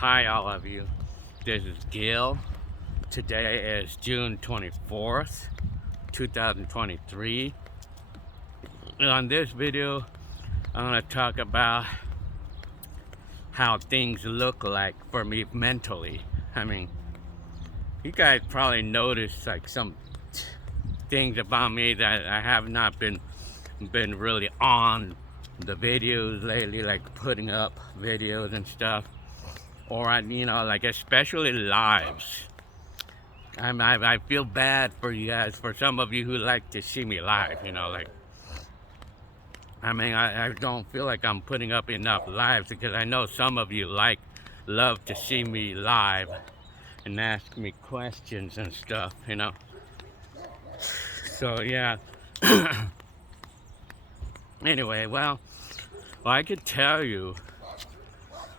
Hi, all of you. This is Gil. Today is June 24th, 2023. And on this video, I'm going to talk about how things look like for me mentally. I mean, you guys probably noticed like some things about me that I have not been really on the videos lately, like putting up videos and stuff. Or like especially lives. I feel bad for you guys, for some of you who like to see me live. I don't feel like I'm putting up enough lives, because I know some of you love to see me live and ask me questions and stuff. So yeah. Anyway, well, I could tell you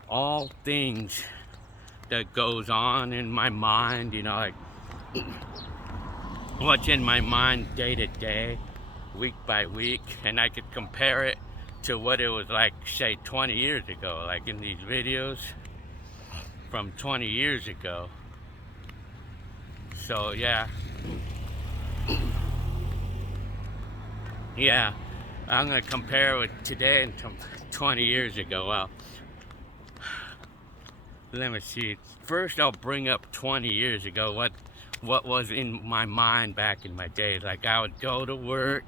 all things that goes on in my mind, like what's in my mind day to day, week by week, and I could compare it to what it was like, say, 20 years ago, like in these videos from 20 years ago. So yeah, I'm gonna compare with today and 20 years ago. Well, let me see. First, I'll bring up 20 years ago. What was in my mind back in my days. Like, I would go to work,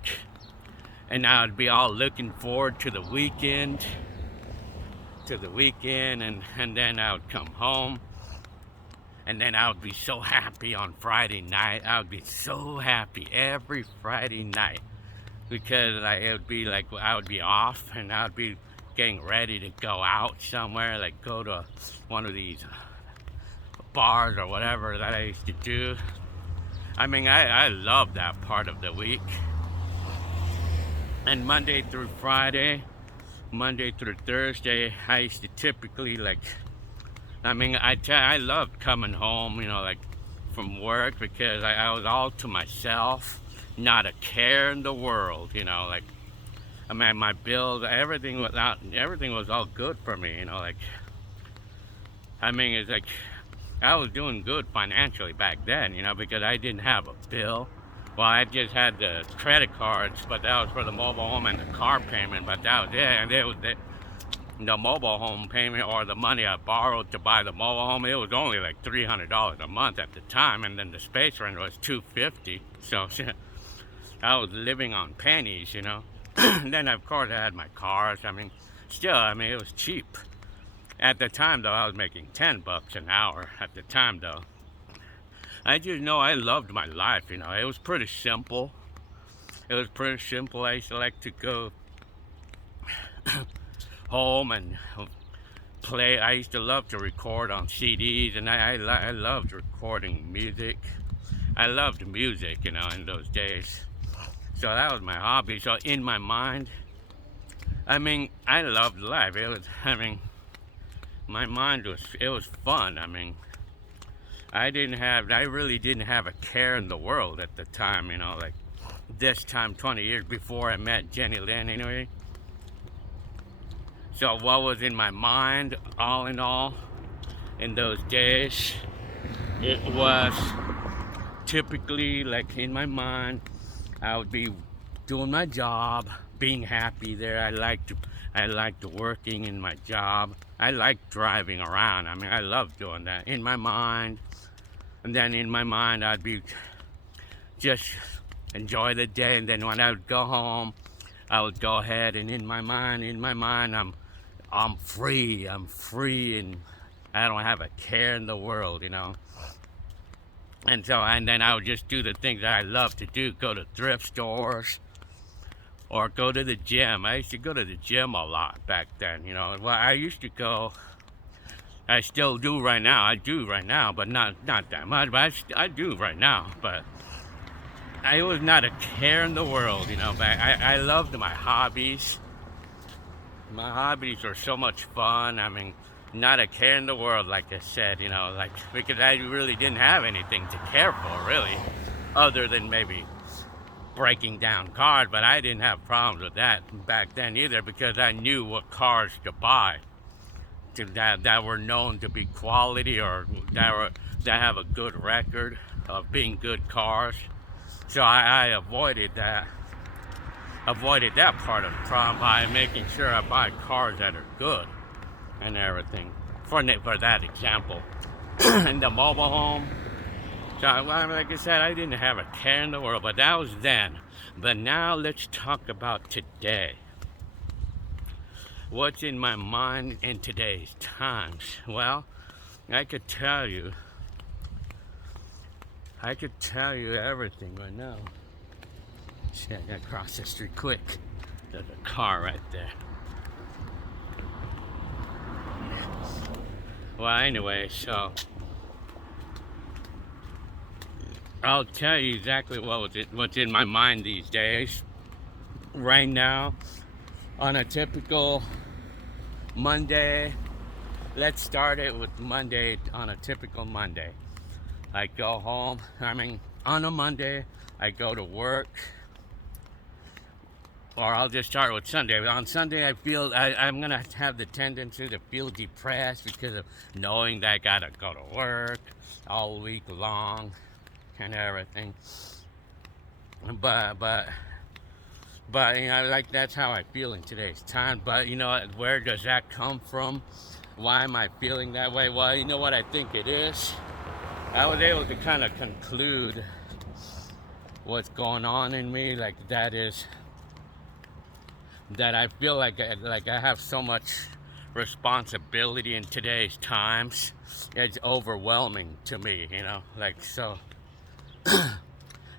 and I would be all looking forward to the weekend, and then I would come home, and then I would be so happy on Friday night. I would be so happy every Friday night, because it would be like I would be off, and I would be getting ready to go out somewhere, like go to one of these bars or whatever that I used to do. I love that part of the week. And Monday through Thursday, I used to typically I loved coming home, from work, because I was all to myself, not a care in the world, my bills, everything was all good for me, it's like I was doing good financially back then, because I didn't have a bill. Well, I just had the credit cards, but that was for the mobile home and the car payment, but that was it. And the mobile home payment, or the money I borrowed to buy the mobile home, it was only like $300 a month at the time, and then the space rent was $250. So I was living on pennies, And then of course I had my cars. It was cheap. At the time though, I was making $10 an hour at the time though. I just know I loved my life, it was pretty simple. I used to like to go home and play. I used to love to record on CDs, and I loved recording music. I loved music, in those days. So that was my hobby. So in my mind, I loved life. My mind was fun. I really didn't have a care in the world at the time, like this time 20 years before I met Jenny Lynn anyway. So what was in my mind, all in all, in those days, it was typically, like, in my mind, I would be doing my job, being happy there. I liked working in my job. I liked driving around. I loved doing that in my mind. And then in my mind, I'd be just enjoy the day. And then when I would go home, I would go ahead, and in my mind, I'm free, and I don't have a care in the world, And then I would just do the things that I love to do, go to thrift stores, or go to the gym. I used to go to the gym a lot back then, Well, I used to go, I still do right now. I do right now, but not that much. But I do right now. But I was not a care in the world, But I loved my hobbies. My hobbies are so much fun. Not a care in the world, like I said, because I really didn't have anything to care for, really, other than maybe breaking down cars. But I didn't have problems with that back then either, because I knew what cars to buy. that were known to be quality, or that have a good record of being good cars. So I avoided that part of the problem by making sure I buy cars that are good and everything. For that example, in the mobile home. So like I said, I didn't have a care in the world, but that was then. But now let's talk about today. What's in my mind in today's times? Well, I could tell you everything right now. Shit, I gotta cross the street quick. There's a car right there. Well, anyway, so I'll tell you exactly what's in my mind these days. Right now, on a typical Monday, let's start it with Monday. On a typical Monday, I go home. On a Monday, I go to work. Or I'll just start with Sunday. But on Sunday, I feel I'm going to have the tendency to feel depressed because of knowing that I got to go to work all week long and everything. But you know, like, that's how I feel in today's time. But you know, where does that come from? Why am I feeling that way? Well, you know what I think it is? I was able to kind of conclude what's going on in me. Like, that is that I feel like I have so much responsibility in today's times. It's overwhelming to me, you know, like, so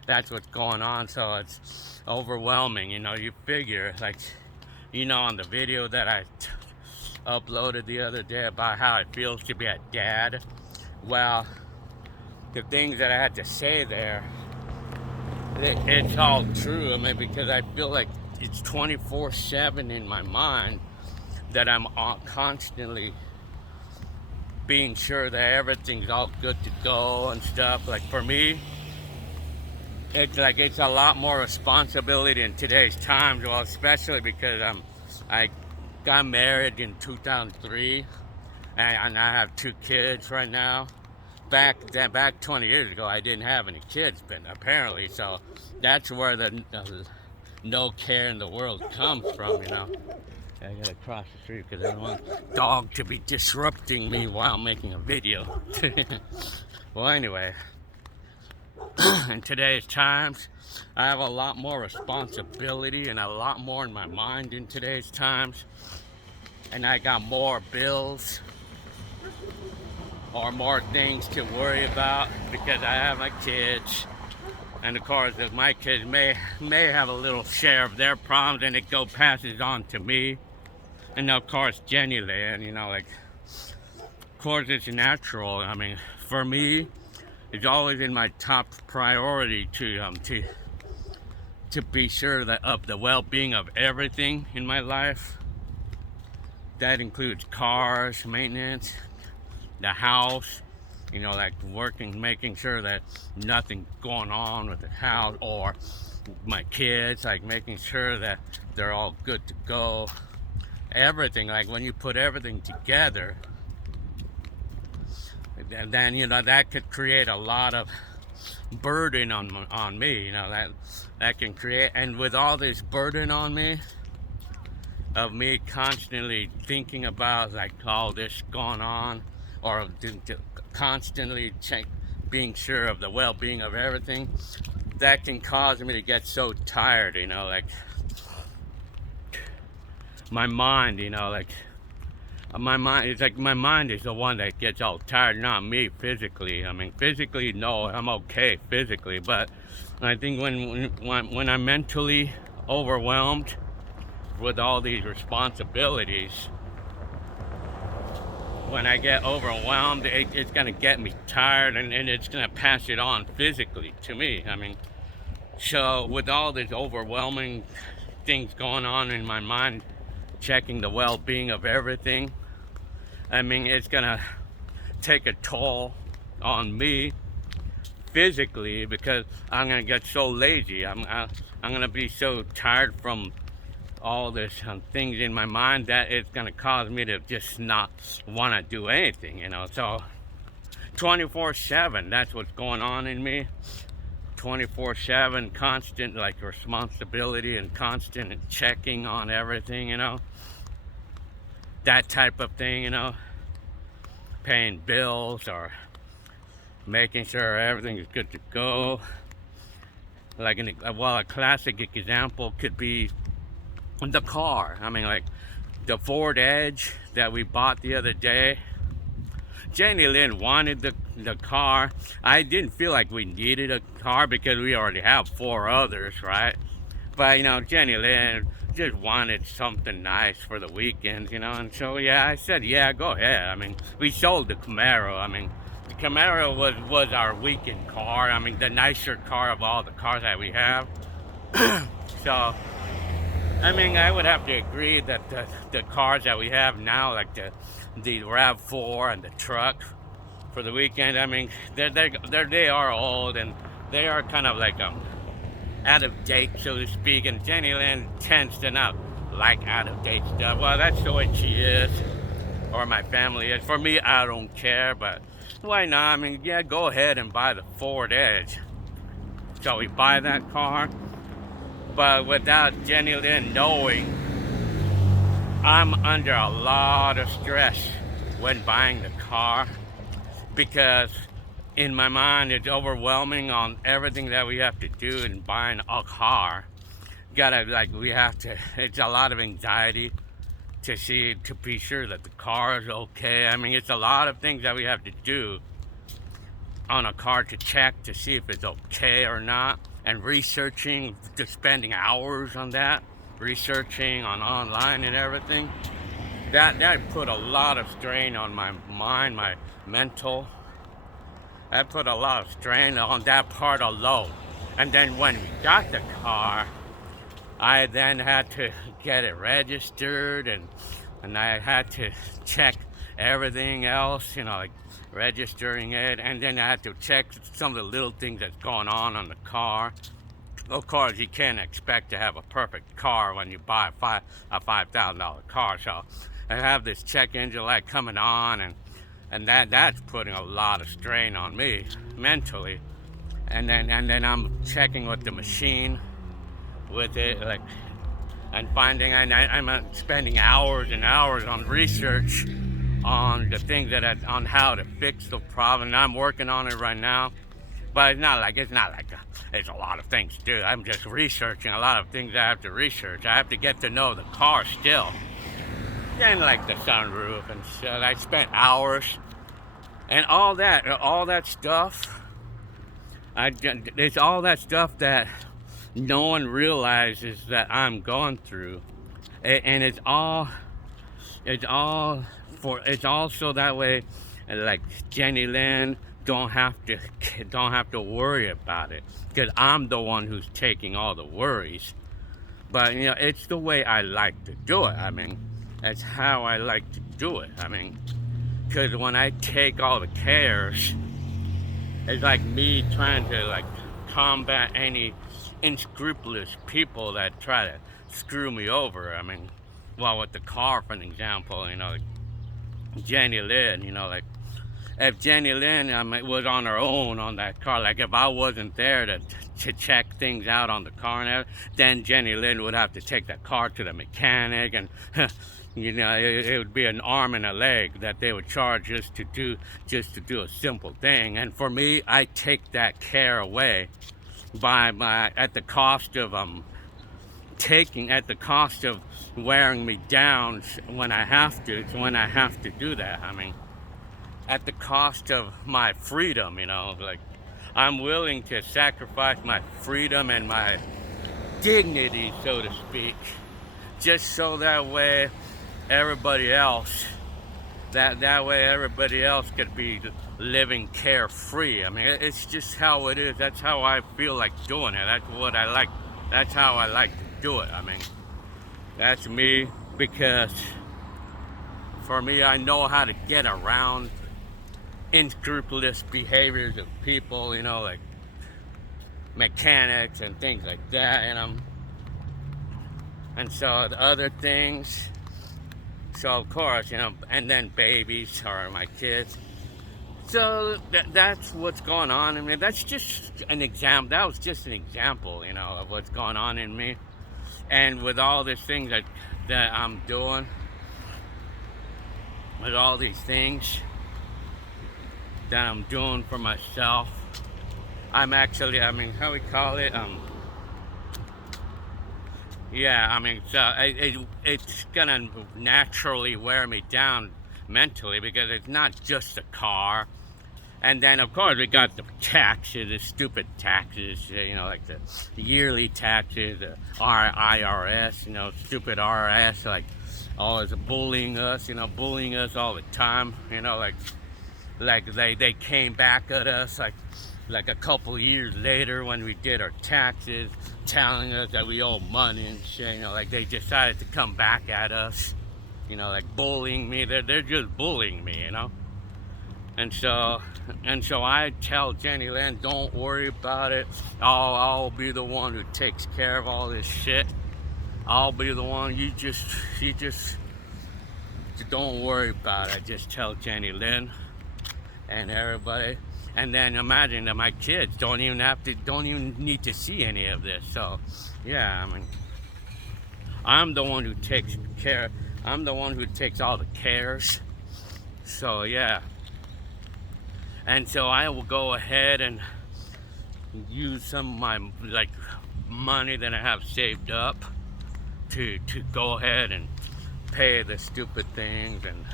that's what's going on. So it's overwhelming, you know. You figure, like, you know, on the video that I uploaded the other day about how it feels to be a dad, well, the things that I had to say there, it's all true. I mean, because I feel like it's 24/7 in my mind that I'm constantly being sure that everything's all good to go and stuff. Like, for me, it's a lot more responsibility in today's times. Well, especially because I got married in 2003, and I have 2 kids right now. Back 20 years ago, I didn't have any kids, but apparently, so that's where the no care in the world comes from, you know. I gotta cross the street because I don't want the dog to be disrupting me while making a video. Well, anyway, in today's times, I have a lot more responsibility and a lot more in my mind in today's times, and I got more bills or more things to worry about because I have my kids. And of course, if my kids may have a little share of their problems, and it passes on to me. And of course, genuinely, and you know, like, of course, it's natural. I mean, for me, it's always in my top priority to be sure that of the well-being of everything in my life. That includes cars, maintenance, the house. You know, like working, making sure that nothing's going on with the house or my kids, like making sure that they're all good to go. Everything, like when you put everything together, and then, you know, that could create a lot of burden on me, you know, that can create, and with all this burden on me, of me constantly thinking about like all this going on, or constantly being sure of the well-being of everything, that can cause me to get so tired, you know, like my mind, you know, like my mind, it's like my mind is the one that gets all tired, not me physically. I mean, physically, no, I'm okay physically, but I think when I'm mentally overwhelmed with all these responsibilities, when I get overwhelmed, it's going to get me tired, and it's going to pass it on physically to me. I mean, so with all these overwhelming things going on in my mind, checking the well-being of everything, I mean, it's going to take a toll on me physically, because I'm going to get so lazy. I'm going to be so tired from all this things in my mind that it's gonna cause me to just not want to do anything, So 24/7, that's what's going on in me. 24/7, constant like responsibility and constant checking on everything, that type of thing, paying bills or making sure everything is good to go. Like a classic example could be the car. I mean, like the Ford Edge that we bought the other day. Jenny Lynn wanted the car. I didn't feel like we needed a car because we already have 4 others, right? But Jenny Lynn just wanted something nice for the weekends, and so yeah, I said, yeah, go ahead. I mean, we sold the Camaro. I mean, the Camaro was our weekend car. I mean, the nicer car of all the cars that we have. So I mean, I would have to agree that the cars that we have now, like the RAV4 and the truck for the weekend, I mean, they are old and they are kind of like out of date, so to speak. And Jenny Lynn tends to not like out of date stuff. Well, that's the way she is, or my family is. For me, I don't care, but why not? I mean, yeah, go ahead and buy the Ford Edge. So we buy that car. But without Jenny Lynn knowing, I'm under a lot of stress when buying the car, because in my mind it's overwhelming on everything that we have to do in buying a car. It's a lot of anxiety to be sure that the car is okay. I mean, it's a lot of things that we have to do on a car to check to see if it's okay or not. And researching, just spending hours on that, researching on online and everything. That put a lot of strain on my mind, my mental. That put a lot of strain on that part alone. And then when we got the car, I then had to get it registered and I had to check everything else, like registering it, and then I had to check some of the little things that's going on the car. Of course, you can't expect to have a perfect car when you buy a $5,000 car. So I have this check engine light coming on, and that's putting a lot of strain on me mentally. And then I'm checking with the machine with it, like, and finding I'm spending hours and hours on research on the things on how to fix the problem. And I'm working on it right now, but it's not like it's a lot of things to do. I'm just researching a lot of things I have to research. I have to get to know the car still, and like the sunroof and stuff. I spent hours and all that stuff. It's all that stuff that no one realizes that I'm going through, and it's all so that way, like Jenny Lynn don't have to worry about it, because I'm the one who's taking all the worries. But it's the way I like to do it. I mean, that's how I like to do it. I mean, because when I take all the cares, it's like me trying to like combat any unscrupulous people that try to screw me over. I mean, well, with the car, for an example, like Jenny Lynn, like if Jenny Lynn was on her own on that car, like if I wasn't there to check things out on the car and everything, then Jenny Lynn would have to take that car to the mechanic, and it would be an arm and a leg that they would charge just to do a simple thing. And for me, I take that care away at the cost of wearing me down when I have to do that. I mean, at the cost of my freedom, like I'm willing to sacrifice my freedom and my dignity, so to speak, just so that way everybody else could be living carefree. I mean, it's just how it is. That's how I feel like doing it. That's what I like. That's how I like to do it. I mean, that's me, because for me, I know how to get around unscrupulous behaviors of people, like mechanics and things like that. And And so the other things, so of course, and then babies or my kids. So that's what's going on in me. That's just an example. That was just an example, of what's going on in me. And with all these things that I'm doing, with all these things that I'm doing for myself, I'm actually, how we call it, yeah, so it's gonna naturally wear me down mentally, because it's not just a car. And then, of course, we got the taxes, the stupid taxes, like the yearly taxes, the IRS, stupid RS, like always bullying us, bullying us all the time, like they came back at us like a couple years later when we did our taxes, telling us that we owe money and shit, like they decided to come back at us, like bullying me. They're just bullying me, And so I tell Jenny Lynn, don't worry about it. I'll be the one who takes care of all this shit. I'll be the one. You just don't worry about it. I just tell Jenny Lynn and everybody. And then imagine that my kids don't even need to see any of this. So, yeah, I'm the one who takes care. I'm the one who takes all the cares. So, yeah. And so I will go ahead and use some of my money that I have saved up to go ahead and pay the stupid things, and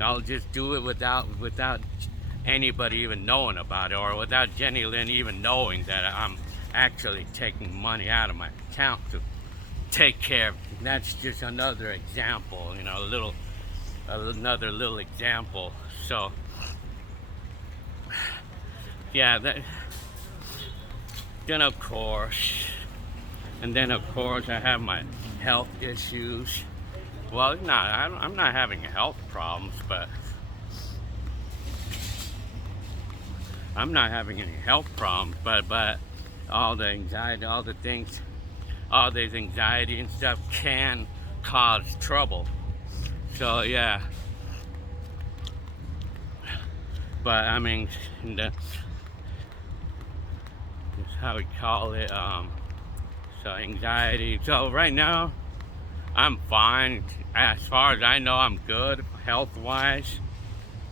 I'll just do it without anybody even knowing about it, or without Jenny Lynn even knowing that I'm actually taking money out of my account to take care of. That's just another example, another little example. So yeah, then of course I have my health issues. Well, I'm not having health problems, but I'm not having any health problems, but all the anxiety, all the things, all this anxiety and stuff can cause trouble. So yeah, but how we call it, so anxiety. So right now I'm fine. As far as I know, I'm good health wise,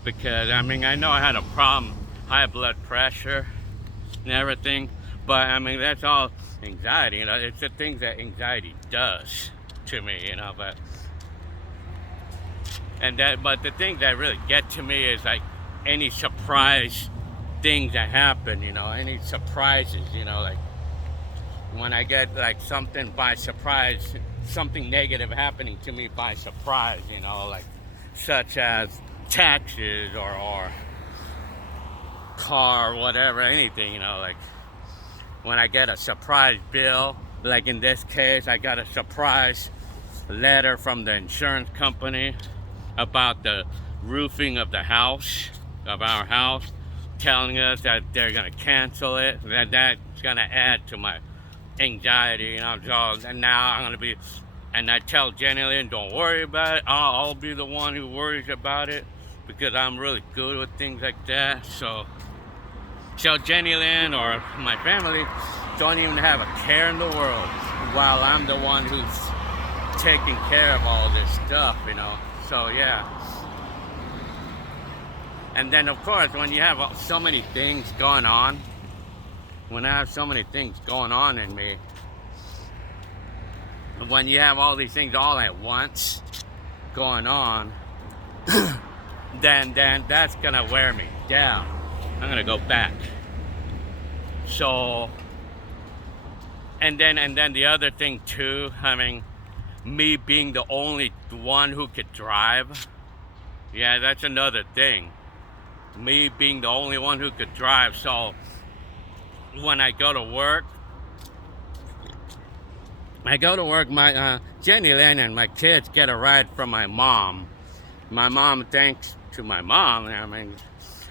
because I know I had a problem, high blood pressure and everything, but that's all anxiety. It's the things that anxiety does to me, but the things that really get to me is like any surprise things that happen, any surprises, like when I get like something by surprise, something negative happening to me by surprise, like such as taxes or car, whatever, anything, like when I get a surprise bill, like in this case, I got a surprise letter from the insurance company about the roofing of our house, telling us that they're gonna cancel it, that's gonna add to my anxiety, so, and now I'm gonna be, and I tell Jenny Lynn, don't worry about it, I'll be the one who worries about it, because I'm really good with things like that. So Jenny Lynn or my family don't even have a care in the world, while I'm the one who's taking care of all this stuff, so yeah. And then, of course, when you have so many things going on, when I have so many things going on in me, when you have all these things all at once going on, then that's gonna wear me down. I'm gonna go back. So, and then the other thing too, me being the only one who could drive, yeah, that's another thing. Me being the only one who could drive, so when I go to work, my Jenny Lynn and my kids get a ride from my mom. My mom, thanks to my mom,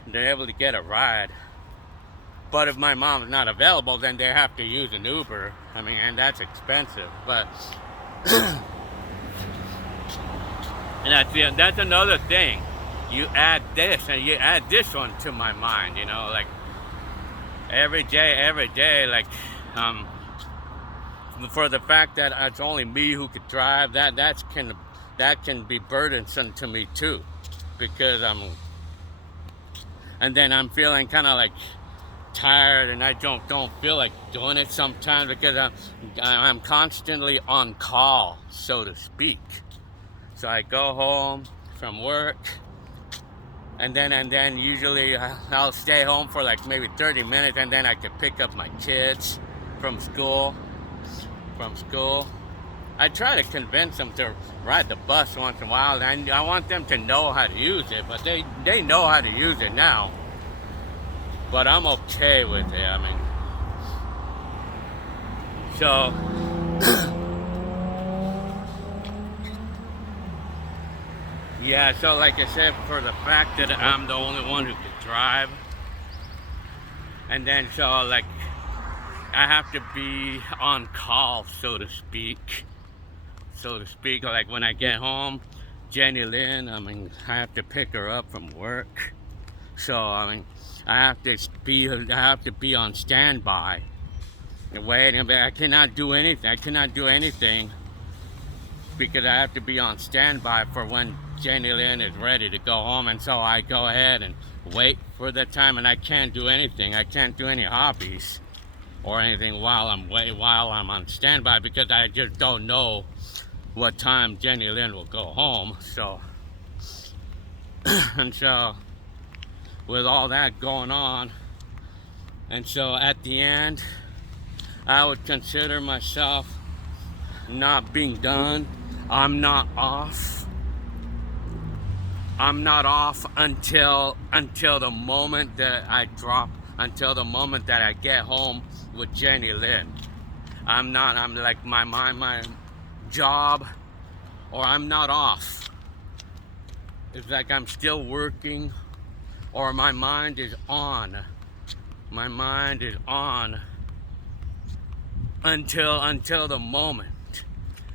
they're able to get a ride. But if my mom's not available, then they have to use an Uber. And that's expensive. But And that's another thing. You add this and you add this one to my mind, you know, like every day, like for the fact that it's only me who could drive, that can be burdensome to me too, because and then I'm feeling kind of like tired, and I don't feel like doing it sometimes because I'm constantly on call, so to speak. So I go home from work, and then usually I'll stay home for like maybe 30 minutes, and then I can pick up my kids from school. I try to convince them to ride the bus once in a while, and I want them to know how to use it, but they know how to use it now. But I'm okay with it. I mean, so yeah, so like I said, for the fact that I'm the only one who can drive, and then so like I have to be on call, so to speak. Like when I get home, Jenny Lynn, I mean, I have to pick her up from work. So I mean, I have to be on standby. Wait, I cannot do anything because I have to be on standby for when Jenny Lynn is ready to go home, and so I go ahead and wait for the time, and I can't do anything. I can't do any hobbies or anything while I'm on standby, because I just don't know what time Jenny Lynn will go home. So and so with all that going on, and so at the end, I would consider myself not being done. I'm not off until the moment that I drop, until the moment that I get home with Jenny Lynn. I'm like my job, or I'm not off. It's like I'm still working, or my mind is on. My mind is on until the moment.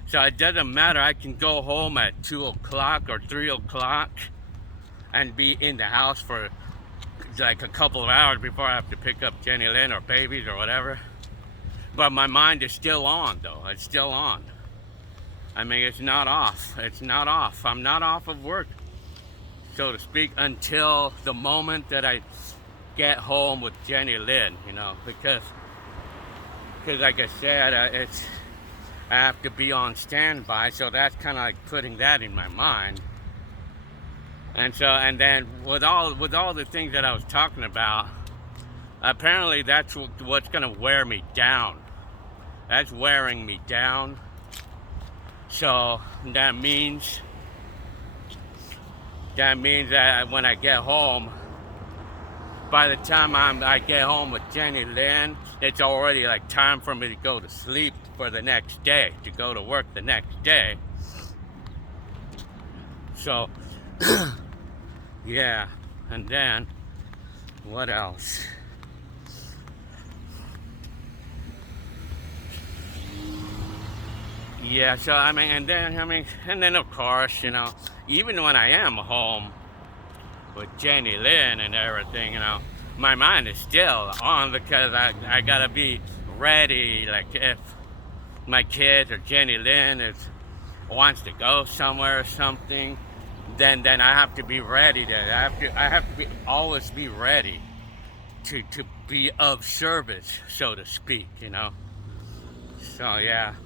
So it doesn't matter. I can go home at 2 o'clock or 3 o'clock and be in the house for like a couple of hours before I have to pick up Jenny Lynn or babies or whatever. But my mind is still on, though. It's still on. I mean, it's not off. It's not off. I'm not off of work, so to speak, until the moment that I get home with Jenny Lynn, you know, because like I said, I have to be on standby, so that's kind of like putting that in my mind. And so, and then with all the things that I was talking about, apparently that's what's gonna wear me down. That's wearing me down. So that means that when I get home, by the time I get home with Jenny Lynn, it's already like time for me to go to sleep for the next day, to go to work the next day. So, yeah, and then, what else? Yeah, so I mean, and then of course, you know, even when I am home with Jenny Lynn and everything, you know, my mind is still on, because I gotta be ready. Like if my kids or Jenny Lynn wants to go somewhere or something, then I have to be ready. I have to always be ready to be of service, so to speak, you know. So yeah.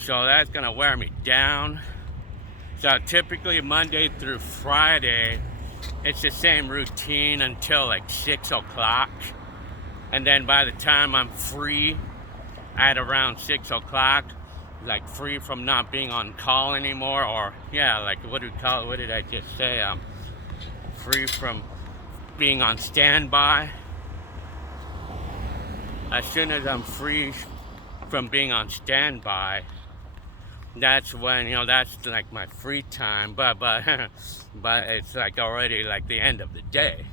So that's gonna wear me down. So typically Monday through Friday, it's the same routine until like 6 o'clock. And then by the time I'm free at around 6 o'clock, like free from not being on call anymore, or yeah, like what did I just say? I'm free from being on standby. As soon as I'm free from being on standby, that's when, you know, that's like my free time, but it's like already like the end of the day.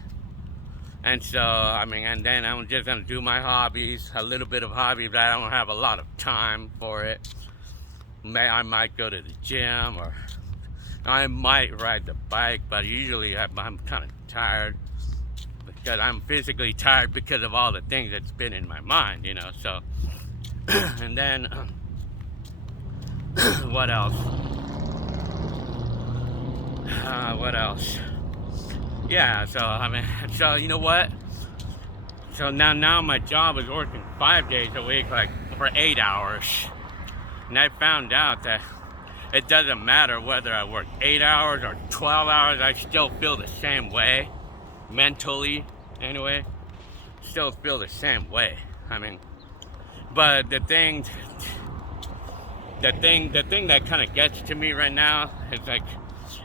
And so I mean, and then I'm just gonna do my hobbies, a little bit of hobbies, but I don't have a lot of time for it. I might go to the gym, or I might ride the bike, but usually I'm kind of tired because I'm physically tired because of all the things that's been in my mind, so. And then what else? What else? Yeah, so you know what? So now my job is working 5 days a week, like for 8 hours. And I found out that it doesn't matter whether I work 8 hours or 12 hours, I still feel the same way. Mentally, anyway. Still feel the same way. But the thing that kind of gets to me right now is like,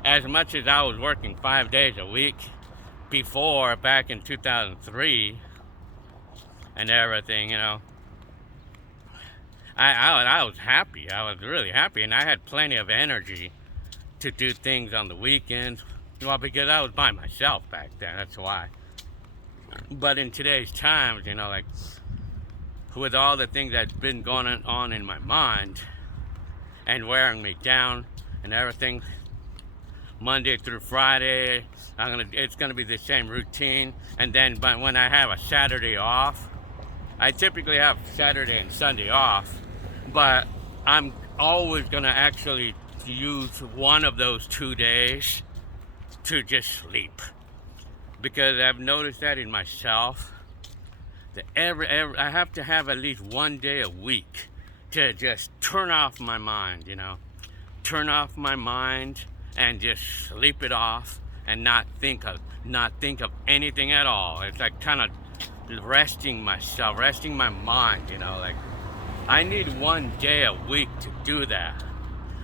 as much as I was working 5 days a week before, back in 2003 and everything, I was happy. I was really happy, and I had plenty of energy to do things on the weekends. Well, because I was by myself back then, that's why. But in today's times, like, with all the things that's been going on in my mind and me down and everything, Monday through Friday, it's gonna be the same routine. And then, but when I have a Saturday off, I typically have Saturday and Sunday off, but I'm always gonna actually use one of those 2 days to just sleep, because I've noticed that in myself, that I have to have at least 1 day a week to just turn off my mind, turn off my mind and just sleep it off and not think of anything at all. It's like kind of resting myself, resting my mind, like I need 1 day a week to do that.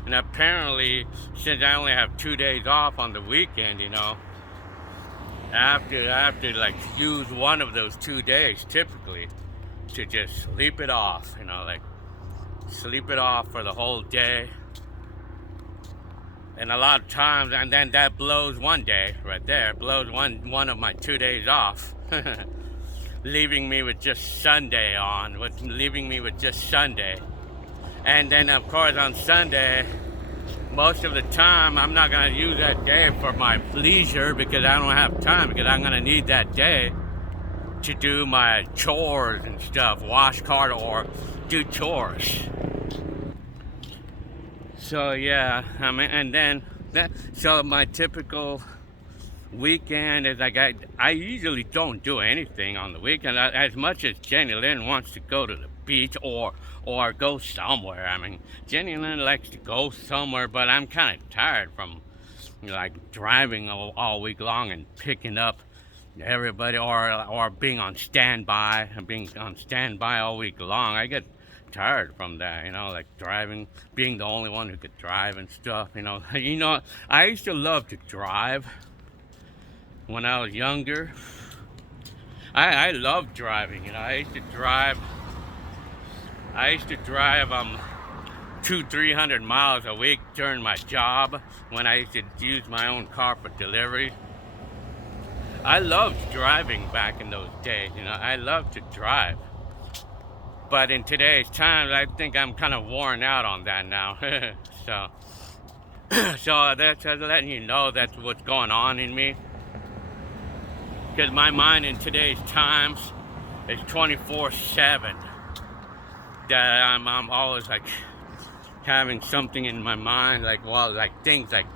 And apparently, since I only have 2 days off on the weekend, I have to like use one of those 2 days typically to just sleep it off, like sleep it off for the whole day. And a lot of times, and then that blows 1 day right there, blows one of my 2 days off, leaving me with just Sunday. And then of course on Sunday, most of the time I'm not going to use that day for my leisure, because I don't have time, because I'm going to need that day to do my chores and stuff, wash car or do chores. So yeah, and then so my typical weekend is like, I usually don't do anything on the weekend. As much as Jenny Lynn wants to go to the beach or go somewhere. Jenny Lynn likes to go somewhere, but I'm kind of tired from like driving all week long and picking up everybody, or being on standby all week long. I get tired from that, like driving, being the only one who could drive and stuff. I used to love to drive when I was younger. I loved driving. I used to drive 200-300 miles a week during my job, when I used to use my own car for deliveries. I loved driving back in those days. I loved to drive. But in today's times, I think I'm kind of worn out on that now. So that's letting you know that's what's going on in me. Because my mind in today's times is 24/7. That I'm always like having something in my mind, like things like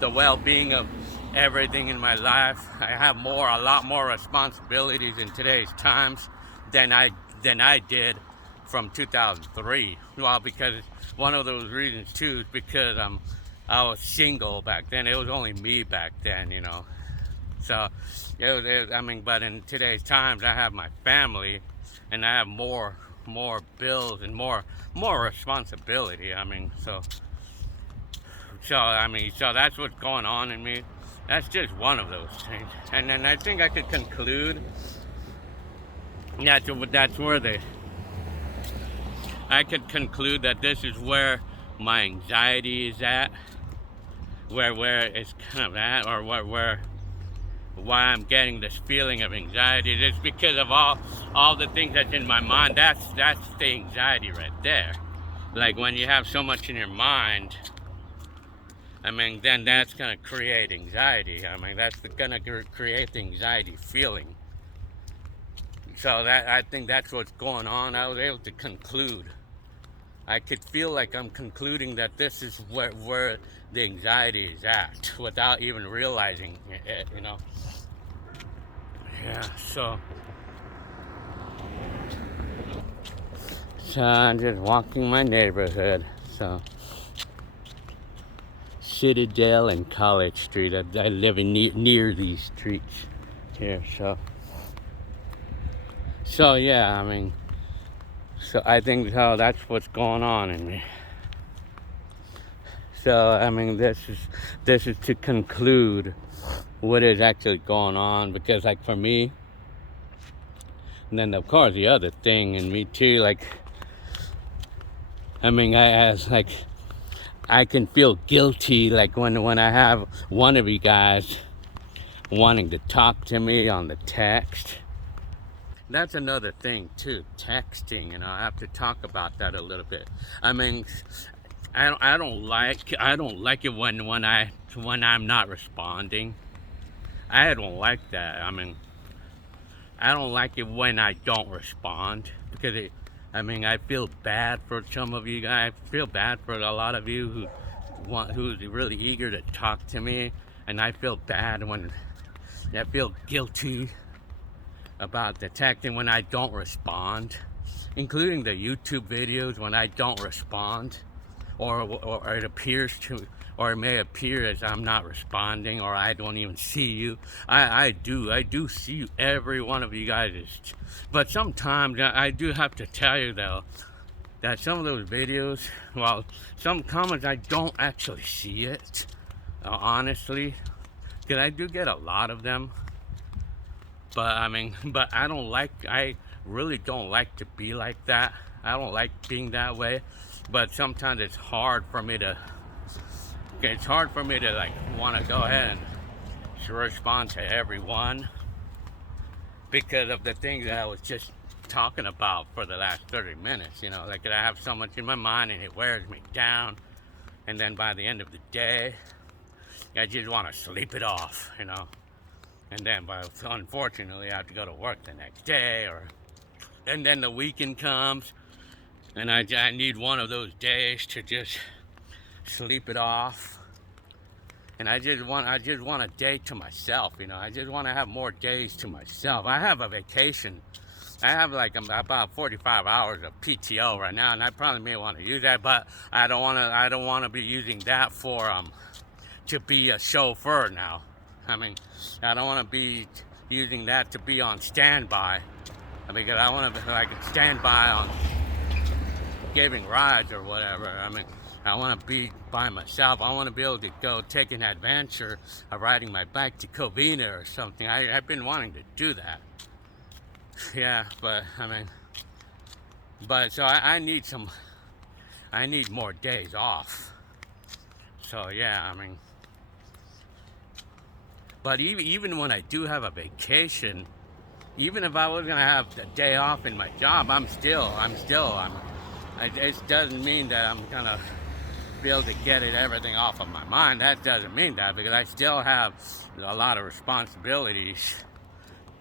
the well-being of everything in my life. I have a lot more responsibilities in today's times than I did from 2003. Well, because one of those reasons too is because I was single back then. It was only me back then, So but in today's times, I have my family, and I have more bills and more responsibility. So that's what's going on in me. That's just one of those things. And then I think I could conclude that that this is where my anxiety is at, where it's kind of at, or why I'm getting this feeling of anxiety. It's because of all the things that's in my mind. That's the anxiety right there. Like when you have so much in your mind, I mean, then that's gonna create anxiety. I mean, that's gonna create the anxiety feeling. So that, I think that's what's going on. I was able to conclude. I could feel like I'm concluding that this is where the anxiety is at without even realizing it, you know. Yeah, so I'm just walking my neighborhood. So Citadel and College Street. I live near these streets here. So yeah, I mean, so I think that's what's going on in me. So I mean, this is to conclude what is actually going on, because like for me, and then of course the other thing in me too, like, I mean, I can feel guilty like when I have one of you guys wanting to talk to me on the text. That's another thing too, texting. You know, I have to talk about that a little bit. I mean, I don't like it when I'm not responding. I don't like that. I mean, I don't like it when I don't respond, because I mean, I feel bad for some of you guys. I feel bad for a lot of you who's really eager to talk to me, and I feel bad when I feel guilty about the texting when I don't respond, including the YouTube videos when I don't respond, or it appears to, or it may appear as I'm not responding, or I don't even see you. I do see you, every one of you guys. But sometimes I do have to tell you though, that some of those videos, well, some comments I don't actually see it, honestly, because I do get a lot of them. But I mean, I really don't like to be like that. I don't like being that way. But sometimes it's hard for me to like want to go ahead and respond to everyone, because of the things that I was just talking about for the last 30 minutes. You know, like I have so much in my mind and it wears me down. And then by the end of the day, I just want to sleep it off, you know. And then, but unfortunately, I have to go to work the next day, and then the weekend comes, and I need one of those days to just sleep it off. And I just want a day to myself, you know. I just want to have more days to myself. I have a vacation. I have like about 45 hours of PTO right now, and I probably may want to use that, but I don't want to be using that for to be a chauffeur now. I mean, I don't want to be using that to be on standby, because I want to be like standby on giving rides or whatever. I mean, I want to be by myself. I want to be able to go take an adventure of riding my bike to Covina or something. I've been wanting to do that. Yeah, but I mean, so I need more days off. So yeah, I mean. But even when I do have a vacation, even if I was gonna have a day off in my job, it doesn't mean that I'm gonna be able to get everything off of my mind. That doesn't mean that, because I still have a lot of responsibilities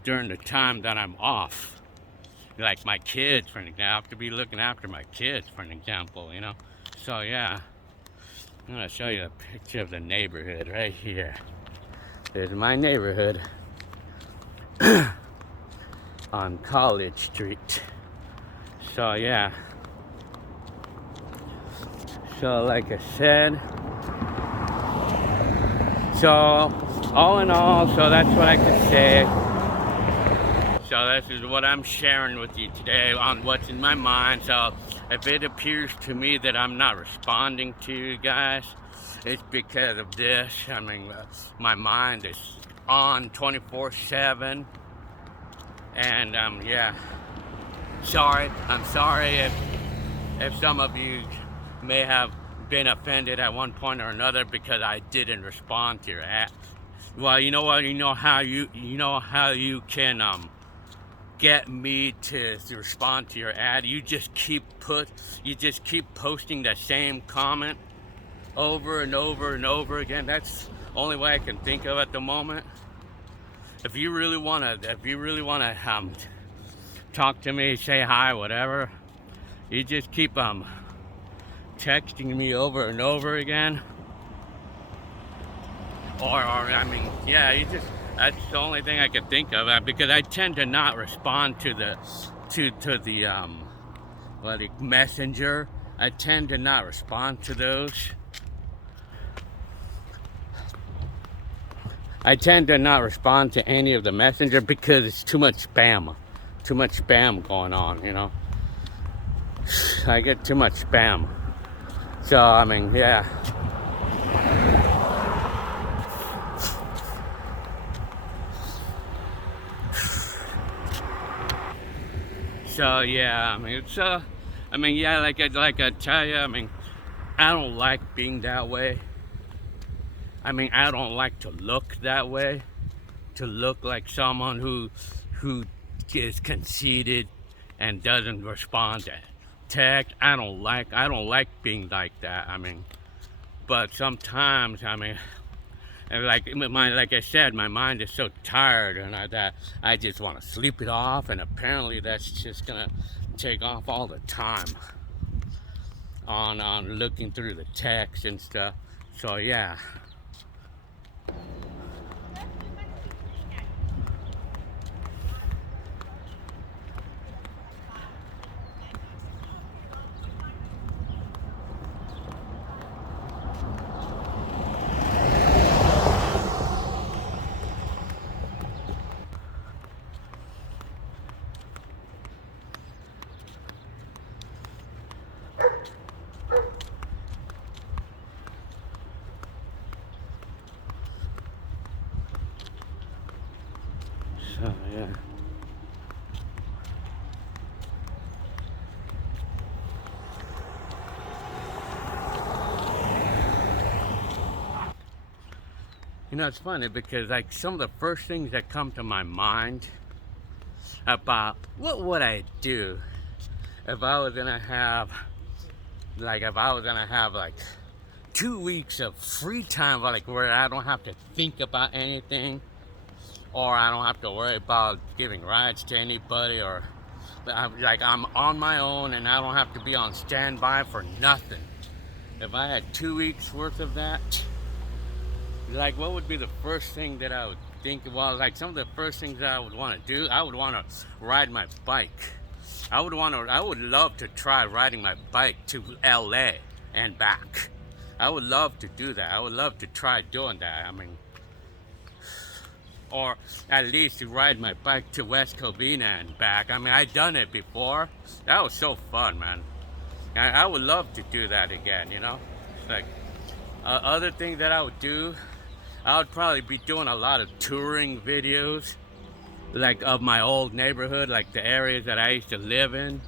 during the time that I'm off. Like my kids, for example, I have to be looking after my kids, for an example, you know. So yeah, I'm gonna show you a picture of the neighborhood right here. There's my neighborhood on College Street. So yeah. So like I said, so all in all, so that's what I could say. So this is what I'm sharing with you today on what's in my mind. So if it appears to me that I'm not responding to you guys, it's because of this. I mean, my mind is on 24/7, and yeah. I'm sorry if some of you may have been offended at one point or another because I didn't respond to your app. Well, you know what? You know how you can get me to respond to your ad. You just keep posting the same comment over and over and over again. That's the only way I can think of at the moment. If you really wanna talk to me, say hi, whatever, you just keep texting me over and over again. Or I mean, yeah, that's the only thing I can think of, because I tend to not respond to the messenger. I tend to not respond to those. I tend to not respond to any of the messenger because it's too much spam going on, you know. I get too much spam. So I mean, yeah. So yeah, I mean, yeah, like I tell you, I mean, I don't like being that way. I mean, I don't like to look that way, to look like someone who is conceited and doesn't respond to text. I don't like being like that. I mean, but sometimes, I mean, like I said, my mind is so tired, and that I just want to sleep it off, and apparently that's just gonna take off all the time on looking through the text and stuff. So yeah. So yeah. You know, it's funny because like some of the first things that come to my mind about what would I do if I was gonna have like 2 weeks of free time, like where I don't have to think about anything, or I don't have to worry about giving rides to anybody, or I'm on my own and I don't have to be on standby for nothing. If I had 2 weeks worth of that, like what would be the first thing that I would think? Well, like some of the first things that I would want to do, I would want to ride my bike. I would love to try riding my bike to LA and back. I would love to do that. I would love to try doing that. I mean, or at least to ride my bike to West Covina and back. I mean, I've done it before. That was so fun, man. I would love to do that again, you know? It's like, other things that I would do, I would probably be doing a lot of touring videos, like of my old neighborhood, like the areas that I used to live in,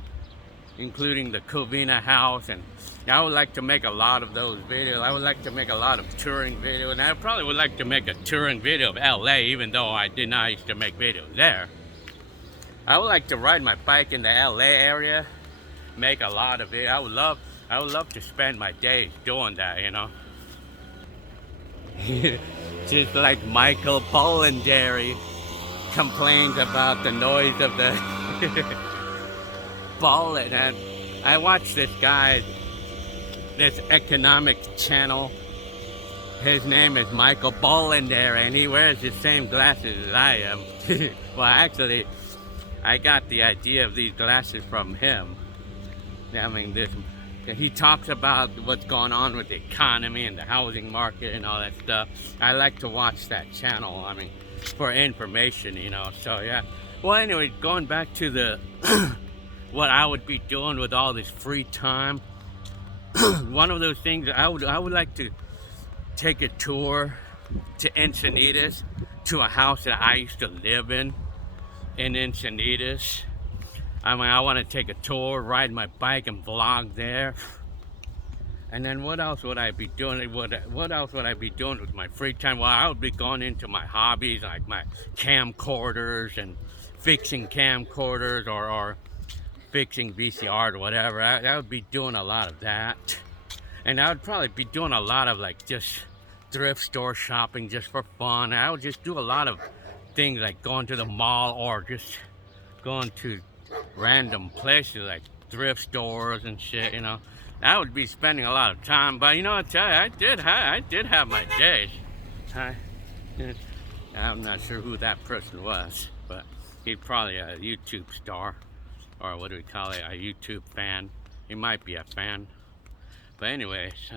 including the Covina house. And I would like to make a lot of those videos. I would like to make a lot of touring videos, and I probably would like to make a touring video of LA, even though I did not used to make videos there. I would like to ride my bike in the LA area, make a lot of it. I would love to spend my days doing that, you know. Just like Michael Bollandary complains about the noise of the bullet. And I watched this guy, this economics channel. His name is Michael Bollandary, and he wears the same glasses as I am. Well, actually, I got the idea of these glasses from him. I mean, he talks about what's going on with the economy and the housing market and all that stuff. I like to watch that channel, I mean, for information, you know. So yeah. Well, anyway, going back to the what I would be doing with all this free time. One of those things, I would like to take a tour to Encinitas, to a house that I used to live in Encinitas. I mean, I want to take a tour, ride my bike and vlog there. And then what else would I be doing? What else would I be doing with my free time? Well, I would be going into my hobbies, like my camcorders and fixing camcorders, or fixing VCR or whatever. I would be doing a lot of that. And I would probably be doing a lot of like just thrift store shopping just for fun. I would just do a lot of things like going to the mall or just going to random places like thrift stores and shit, you know. I would be spending a lot of time, but you know, I tell you, I did have my days. I'm not sure who that person was, but he's probably a YouTube star, or what do we call it, a YouTube fan. He might be a fan, but anyways,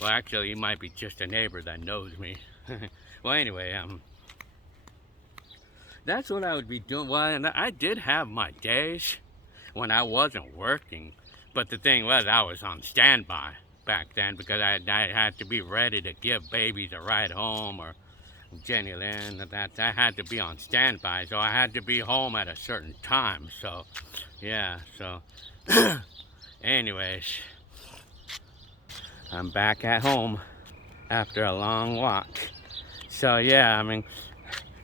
well, actually, he might be just a neighbor that knows me. Well, anyway, that's what I would be doing. Well, and I did have my days when I wasn't working. But the thing was, I was on standby back then because I had to be ready to give babies a ride home, or Jenny Lynn, that I had to be on standby. So I had to be home at a certain time. So, yeah, so anyways, I'm back at home after a long walk. So, yeah, I mean,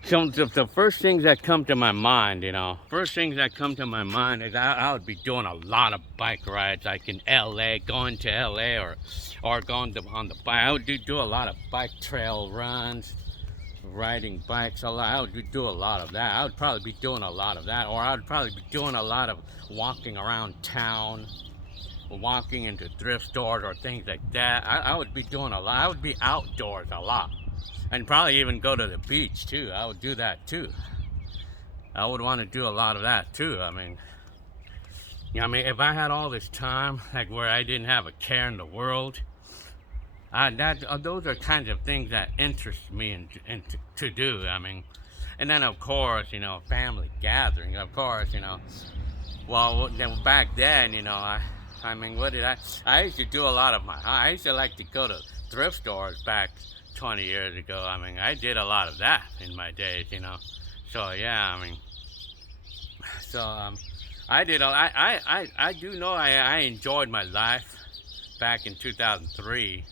so the first things that come to my mind, you know, is I would be doing a lot of bike rides, like in LA, going to LA, or going to, on the bike. I would do a lot of bike trail runs, riding bikes a lot. I would do a lot of that. I would probably be doing a lot of that, or I would probably be doing a lot of walking around town, walking into thrift stores or things like that. I would be doing a lot. I would be outdoors a lot. And probably even go to the beach too. I would do that too. I would want to do a lot of that too. I mean, if I had all this time, like where I didn't have a care in the world, those are kinds of things that interest me to do. I mean, and then of course, you know, family gathering. Of course, you know. Well, back then, you know, I mean, what did I used to do a lot of I used to like to go to thrift stores back 20 years ago. I mean, I did a lot of that in my days, you know. So yeah, I mean, so I did. I do know I enjoyed my life back in 2003,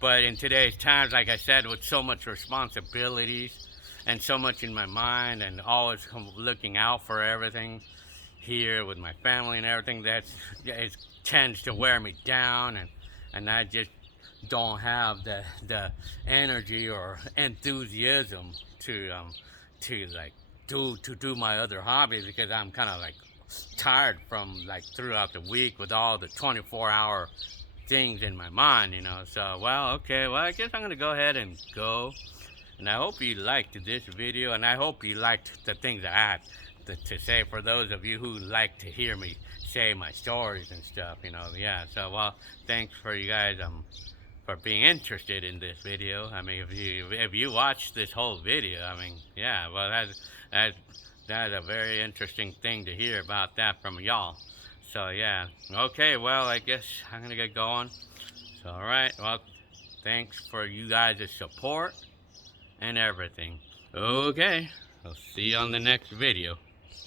but in today's times, like I said, with so much responsibilities and so much in my mind, and always looking out for everything here with my family and everything, it tends to wear me down, and I just don't have the energy or enthusiasm to like do my other hobbies, because I'm kind of like tired from like throughout the week with all the 24-hour things in my mind, you know. So, well, okay, well, I guess I'm gonna go ahead and go, and I hope you liked this video, and I hope you liked the things I had to say, for those of you who like to hear me say my stories and stuff, you know. Yeah, so, well, thanks for you guys for being interested in this video. I mean, if you watch this whole video, I mean, yeah, well, that's a very interesting thing to hear about that from y'all. So yeah, okay, well, I guess I'm gonna get going. So, all right, well, thanks for you guys' support and everything. Okay, I'll see you on the next video.